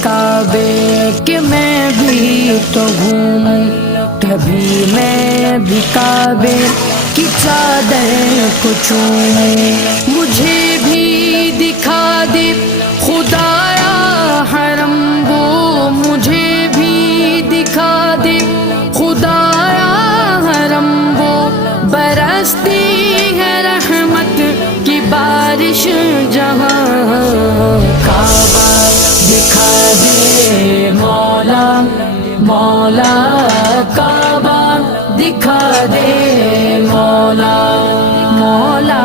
काबे कि मैं भी तो घूमूं, कभी मैं भी काबे की चादर को चूमूं। मुझे भी दिखा दे खुदाया हरम वो, मुझे भी दिखा दे खुदाया हरम वो। बरसती है रहमत की बारिश जहाँ, काबा दिखा दे मौला, मौला काबा दिखा दे मौला, मौला